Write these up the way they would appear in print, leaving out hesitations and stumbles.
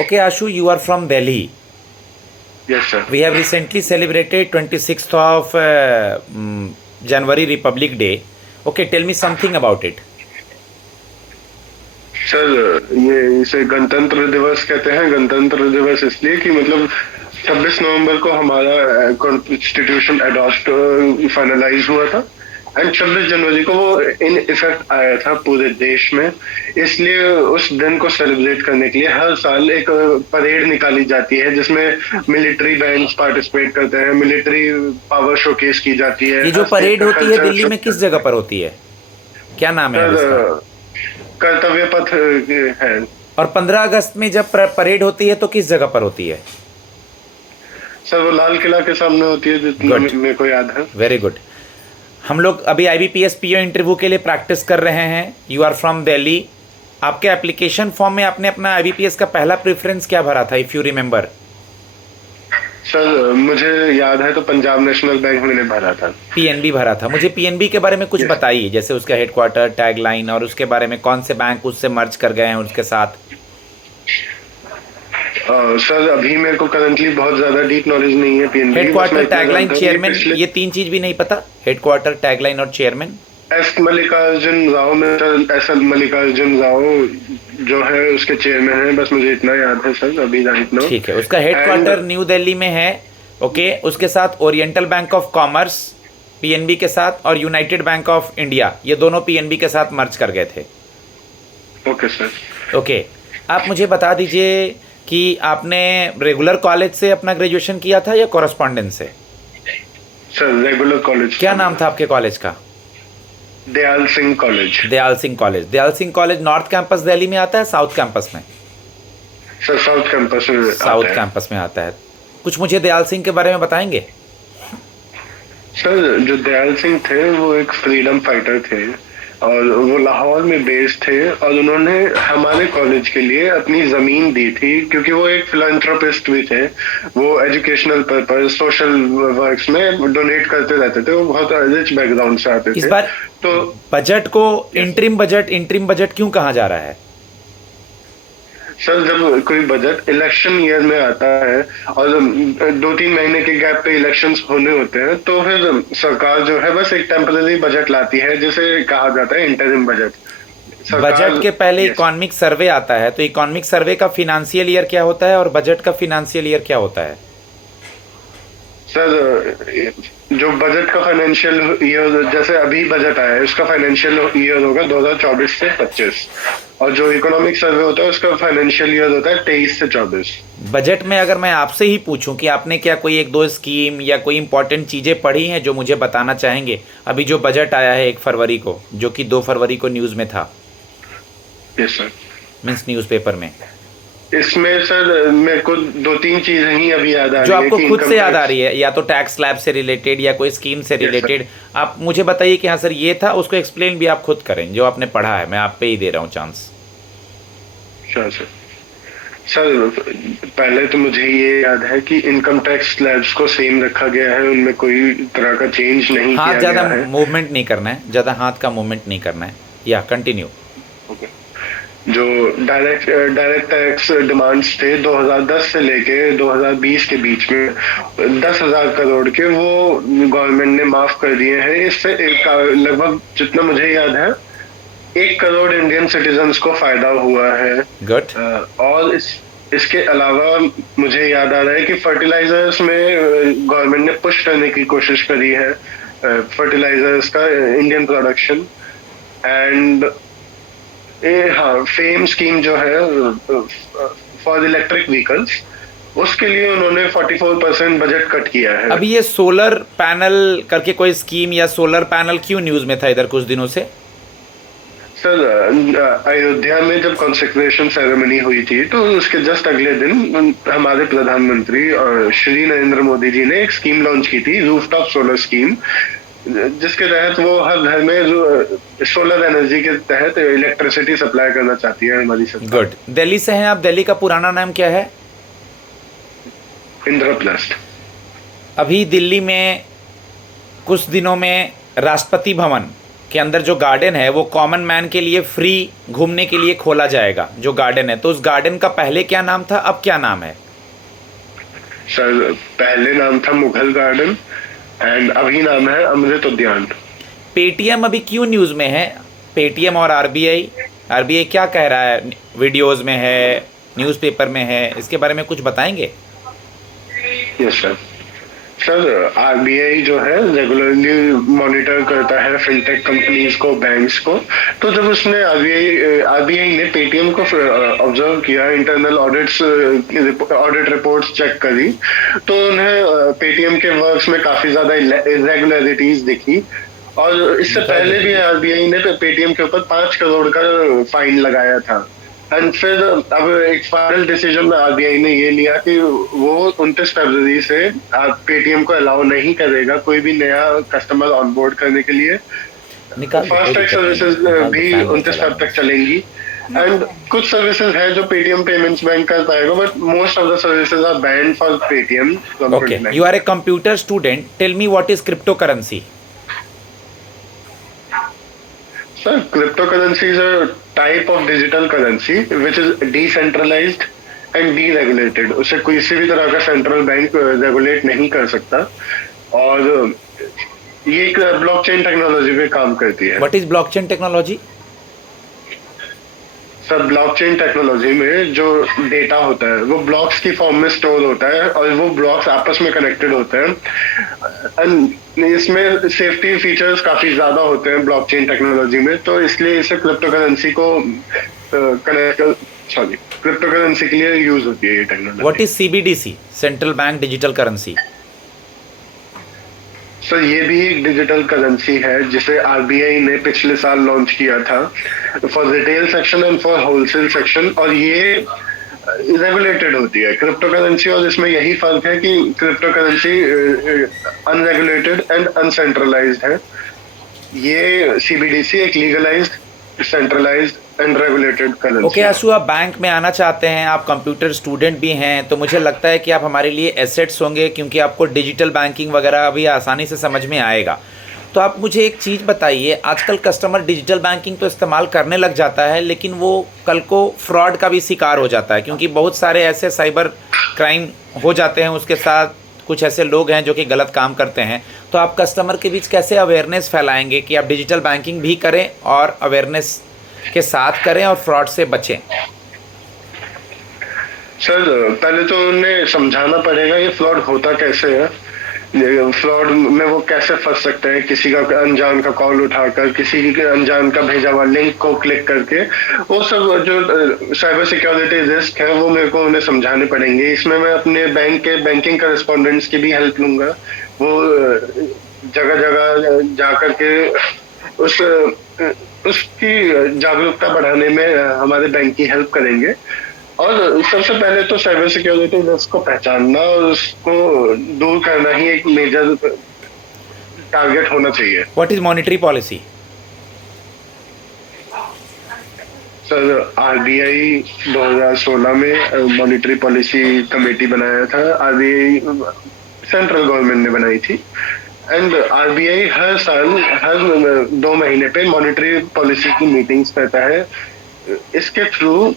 Okay, Ashu, you are from Delhi. Yes, sir. We have recently celebrated 26th of January Republic Day. Okay, tell me something about it. Sir, ये इसे गणतंत्र दिवस कहते हैं। गणतंत्र दिवस इसलिए कि मतलब 26 नवंबर को हमारा कॉन्स्टिट्यूशन अडॉप्ट फाइनलाइज हुआ था एंड 26 जनवरी को वो इन इफेक्ट आया था पूरे देश में। इसलिए उस दिन को सेलिब्रेट करने के लिए हर साल एक परेड निकाली जाती है जिसमें मिलिट्री बैंड्स पार्टिसिपेट करते हैं, मिलिट्री पावर शोकेस की जाती है। ये जो परेड होती है दिल्ली में किस जगह पर होती है, क्या नाम है उसका? कर्तव्य पथ है। और 15 अगस्त में जब परेड होती है तो किस जगह पर होती है? सर, वो लाल किला के सामने होती है, जितना मेरे को याद है। Very good. हम लोग अभी IBPS PO इंटरव्यू के लिए प्रैक्टिस कर रहे हैं। You are from Delhi. आपके एप्लीकेशन फॉर्म में आपने अपना IBPS का पहला प्रेफरेंस क्या भरा था, इफ़ यू रिमेंबर? सर, मुझे याद है तो पंजाब नेशनल बैंक मैंने भरा था। PNB भरा था। मुझे PNB के बारे में कुछ बताइए, जैसे उसका हेडक्वार्टर, टैगलाइन और उसके बारे में, कौन से बैंक उससे मर्ज कर गए हैं उसके साथ। सर, अभी मेरे को करंटली बहुत ज्यादा डीप नॉलेज नहीं है PNB। हेडक्वार्टर, टैगलाइन, चेयरमैन, ये 3 चीज भी नहीं पता? हेडक्वार्टर, टैगलाइन और चेयरमैन। एस मल्लिकार्जुन राव में सर, एस मल्लिकार्जुन राव जो है उसके चेयरमैन है, बस मुझे इतना याद है सर अभी राइट नाउ। ठीक है, उसका हेडक्वार्टर न्यू दिल्ली में है। ओके, उसके साथ oriental bank of commerce PNB के साथ और यूनाइटेड बैंक ऑफ इंडिया, ये दोनों PNB के साथ मर्ज कर गए थे। Okay sir. ओके, आप मुझे बता दीजिए कि आपने रेगुलर कॉलेज से अपना ग्रेजुएशन किया था या कॉरेस्पॉन्डेंस से? Sir, regular college. क्या नाम था आपके कॉलेज का? Dayal Singh college. Dayal Singh college. Dayal Singh college north campus Delhi में आता है, साउथ कैंपस में? सर, साउथ कैंपस में। साउथ कैंपस में आता है। कुछ मुझे दयाल सिंह के बारे में बताएंगे? सर, जो दयाल सिंह थे वो एक फ्रीडम फाइटर थे और वो लाहौर में बेस्ड थे और उन्होंने हमारे कॉलेज के लिए अपनी जमीन दी थी क्योंकि वो एक फिलैंथ्रोपिस्ट भी थे। वो एजुकेशनल पर्पस, सोशल वर्क्स में डोनेट करते रहते थे। वो बहुत रिच बैकग्राउंड से आते थे। इस बार तो बजट को इंटरिम बजट क्यों कहा जा रहा है? सर, जब कोई बजट इलेक्शन ईयर में आता है और 2-3 महीने के गैप पे इलेक्शंस होने होते हैं तो फिर सरकार जो है बस एक टेम्पररी बजट लाती है जिसे कहा जाता है इंटरिम बजट। बजट के पहले इकोनॉमिक सर्वे आता है, तो इकोनॉमिक सर्वे का फिनेंशियल ईयर क्या होता है और बजट का फिनेंशियल ईयर क्या होता है? सर, जो बजट का फाइनेंशियल ईयर, जैसे अभी बजट आया है उसका फाइनेंशियल ईयर होगा 2024 से 25 और जो इकोनॉमिक सर्वे होता है उसका फाइनेंशियल ईयर होता है 23 से 24। बजट में अगर मैं आपसे ही पूछूं कि आपने क्या कोई 1-2 स्कीम या कोई इंपॉर्टेंट चीज़ें पढ़ी हैं जो मुझे बताना चाहेंगे? अभी जो बजट आया है 1 फरवरी को, जो कि 2 फरवरी को न्यूज़ में था। Yes sir. मीन्स न्यूज़पेपर में। इसमें सर मेरे को 2-3 चीजें ही अभी याद आ रही जो है आपको कि खुद income से याद आ tax- रही है, या तो टैक्स स्लैब से रिलेटेड या कोई स्कीम से रिलेटेड, आप मुझे बताइए कि हाँ सर ये था, उसको एक्सप्लेन भी आप खुद करें जो आपने पढ़ा है। मैं आप पे ही दे रहा हूँ चांस। Sure sir. सर, पहले तो मुझे ये याद है कि इनकम टैक्स स्लैब्स को सेम रखा गया है, उनमें कोई तरह का चेंज नहीं हाथ किया ज़्यादा गया है। मूवमेंट नहीं करना है, ज़्यादा हाथ का मूवमेंट नहीं करना है। या कंटिन्यू। जो डायरेक्ट टैक्स डिमांड्स थे 2010 से लेके 2020 के बीच में 10,000 करोड़ के, वो गवर्नमेंट ने माफ कर दिए हैं। इससे लगभग जितना मुझे याद है 1 करोड़ इंडियन सिटीजन्स को फायदा हुआ है। गुड। और इसके अलावा मुझे याद आ रहा है कि फर्टिलाइजर्स में गवर्नमेंट ने पुश करने की कोशिश करी है, फर्टिलाइजर्स का इंडियन प्रोडक्शन। एंड हाँ, फेम स्कीम जो है फॉर इलेक्ट्रिक व्हीकल्स, उसके लिए उन्होंने 44% बजट कट किया है। अभी ये सोलर पैनल करके कोई स्कीम या सोलर पैनल क्यों न्यूज़ में था इधर कुछ दिनों से? सर, अयोध्या में जब कॉन्सेक्रेशन सेरेमनी हुई थी तो उसके जस्ट अगले दिन हमारे प्रधानमंत्री और श्री नरेंद्र मोदी जी ने एक स्कीम लॉन्च की थी, रूफटॉप सोलर स्कीम, जिसके तहत वो हर घर में सोलर एनर्जी के तहत इलेक्ट्रिसिटी सप्लाई करना चाहती है हमारी सरकार। गुड। दिल्ली से हैं आप। दिल्ली का पुराना नाम क्या है? इंद्रप्रस्थ। अभी दिल्ली में कुछ दिनों में राष्ट्रपति भवन के अंदर जो गार्डन है वो कॉमन मैन के लिए फ्री घूमने के लिए खोला जाएगा, जो गार्डन है, तो उस गार्डन का पहले क्या नाम था, अब क्या नाम है? सर पहले नाम था मुगल गार्डन एंड अभी नाम है अमृत उद्यान। पेटीएम अभी क्यों न्यूज़ में है? पेटीएम और आरबीआई, आरबीआई क्या कह रहा है? वीडियोस में है, न्यूज़पेपर में है, इसके बारे में कुछ बताएंगे? Yes sir. सर आरबीआई जो है रेगुलरली मॉनिटर करता है फिनटेक कंपनीज को, बैंक्स को। तो जब उसने आरबीआई ने पेटीएम को ऑब्जर्व किया, इंटरनल ऑडिट रिपोर्ट्स चेक करी, तो उन्हें पेटीएम के वर्क्स में काफी ज्यादा इरेगुलरिटीज दिखी। और इससे पहले भी आरबीआई ने पेटीएम के ऊपर 5 करोड़ का फाइन लगाया था। एंड फिर अब एक फाइनल डिसीजन में आरबीआई ने ये लिया कि वो 29 फरवरी से पेटीएम को अलाउ नहीं करेगा कोई भी नया कस्टमर ऑनबोर्ड करने के लिए। फास्टैग सर्विसेज भी 29 फरवरी तक चलेंगी। एंड कुछ सर्विसेज है जो पेटीएम पेमेंट्स बैंक कर पाएगा, but most of the services are banned for Paytm. Okay, you are a computer student, tell me what is cryptocurrency? Sir, cryptocurrency is a type of digital currency which is decentralized and deregulated. उसे किसी भी तरह का central bank regulate नहीं कर सकता, और ये एक ब्लॉकचेन टेक्नोलॉजी पे काम करती है। What is blockchain technology? Sir blockchain technology में जो डेटा होता है वो ब्लॉक्स की फॉर्म में स्टोर होता है, और वो ब्लॉक्स आपस में कनेक्टेड होते हैं। एंड इसमें सेफ्टी फीचर्स काफी ज्यादा होते हैं ब्लॉकचेन टेक्नोलॉजी में, तो इसलिए इसे क्रिप्टोकरेंसी के लिए यूज होती है ये technology. What is CBDC, central bank digital currency? Sir ये भी एक डिजिटल करेंसी है जिसे आरबीआई ने पिछले साल लॉन्च किया था for retail section and for wholesale section, और ये रेगुलेटेड होती है क्रिप्टो करेंसी। और इसमें यही फर्क है कि crypto currency unregulated and uncentralised है। ये सीबीडीसी एक legalised, centralised and regulated currency. Okay Ashu, आप बैंक में आना चाहते हैं, आप कंप्यूटर स्टूडेंट भी हैं, तो मुझे लगता है कि आप हमारे लिए एसेट्स होंगे, क्योंकि आपको डिजिटल बैंकिंग वगैरह अभी आसानी से समझ में आएगा। तो आप मुझे एक चीज़ बताइए, आजकल कस्टमर डिजिटल बैंकिंग तो इस्तेमाल करने लग जाता है, लेकिन वो कल को फ्रॉड का भी शिकार हो जाता है, क्योंकि बहुत सारे ऐसे साइबर क्राइम हो जाते हैं, उसके साथ कुछ ऐसे लोग हैं जो कि गलत काम करते हैं। तो आप कस्टमर के बीच कैसे अवेयरनेस फैलाएंगे कि आप डिजिटल बैंकिंग भी करें और अवेयरनेस के साथ करें और फ्रॉड से बचें? सर पहले तो उन्हें समझाना पड़ेगा ये फ्रॉड होता कैसे है, फ्रॉड में वो कैसे फंस सकते हैं, किसी का अनजान का कॉल उठाकर, किसी के अनजान का भेजा हुआ लिंक को क्लिक करके। वो सब जो साइबर सिक्योरिटी रिस्क है वो मेरे को उन्हें समझाने पड़ेंगे। इसमें मैं अपने बैंक के बैंकिंग करेस्पॉन्डेंट्स की भी हेल्प लूंगा। वो जगह जगह जा करके उसकी जागरूकता बढ़ाने में हमारे बैंक की हेल्प करेंगे। और सबसे पहले तो साइबर सिक्योरिटी रिस्क को पहचानना और उसको दूर करना ही एक मेजर टारगेट होना चाहिए। What is monetary policy? Sir RBI 2016 में मॉनेटरी पॉलिसी कमेटी बनाया था, आरबीआई सेंट्रल गवर्नमेंट ने बनाई थी। एंड आरबीआई हर साल हर 2 महीने पे मॉनेटरी पॉलिसी की मीटिंग्स करता है। इसके थ्रू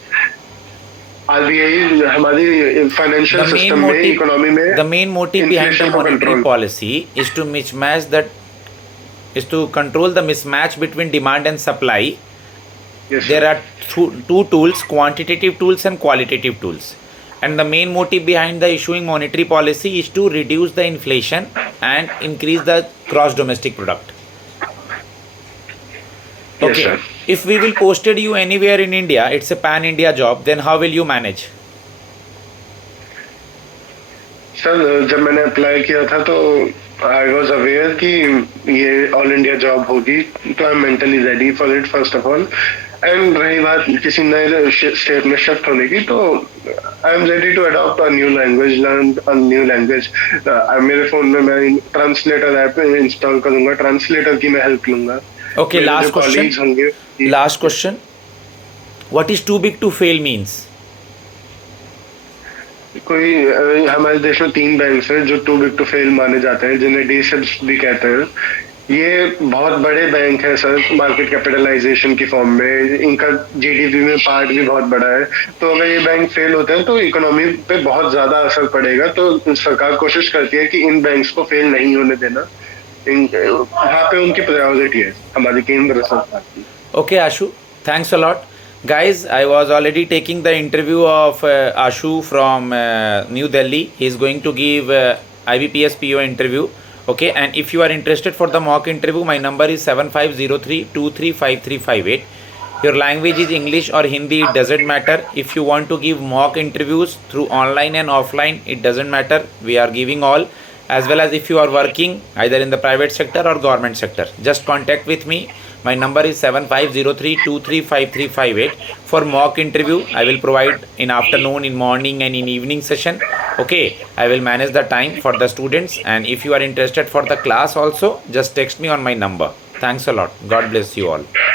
आरबीआई हमारी फाइनेंशियल सिस्टम में, इकोनॉमी में, the main motive behind the monetary policy is to mismatch that is to control the mismatch between demand and supply. Yes, there are two tools, quantitative tools and qualitative tools, and the main motive behind the issuing monetary policy is to reduce the inflation and increase the gross domestic product. Okay, yes, if we will posted you anywhere in India, it's a pan India job, then how will you manage? Sir जब मैंने apply किया था तो I was aware कि ये all India job होगी, तो I am mentally ready for it first of all. And रही बात किसी नए स्टेट में शिफ्ट होने की, तो I am ready to adopt a new language, learn a new language. मेरे फोन में मैं ट्रांसलेटर ऐप इंस्टॉल करूंगा, ट्रांसलेटर की मैं हेल्प लूंगा। Okay, last question. What is too big to fail means? कोई हमारे देश में 3 बैंक्स हैं जो टू बिग टू फेल माने जाते हैं, जिन्हें डीसिब्स भी कहते हैं। ये बहुत बड़े बैंक है सर, मार्केट कैपिटलाइजेशन की फॉर्म में, इनका जीडीपी में पार्ट भी बहुत बड़ा है। तो अगर ये बैंक फेल होते हैं तो इकोनॉमी पे बहुत ज्यादा असर पड़ेगा। तो सरकार कोशिश करती है कि इन बैंक्स को फेल नहीं होने देना। वहाँ पे उनकी प्रायोरिटी है, हमारी केंद्र सरकार की। Okay, Ashu, thanks a lot. Guys, I was already taking the interview of Ashu from New Delhi. He is going to give IBPS PO interview. Okay, and if you are interested for the mock interview, my number is 7503235358. Your language is English or Hindi, it doesn't matter. If you want to give mock interviews through online and offline, it doesn't matter. We are giving all. As well as if you are working either in the private sector or government sector, just contact with me. My number is 7503235358. For mock interview, I will provide in afternoon, in morning and in evening session. Okay, I will manage the time for the students, and if you are interested for the class also, just text me on my number. Thanks a lot. God bless you all.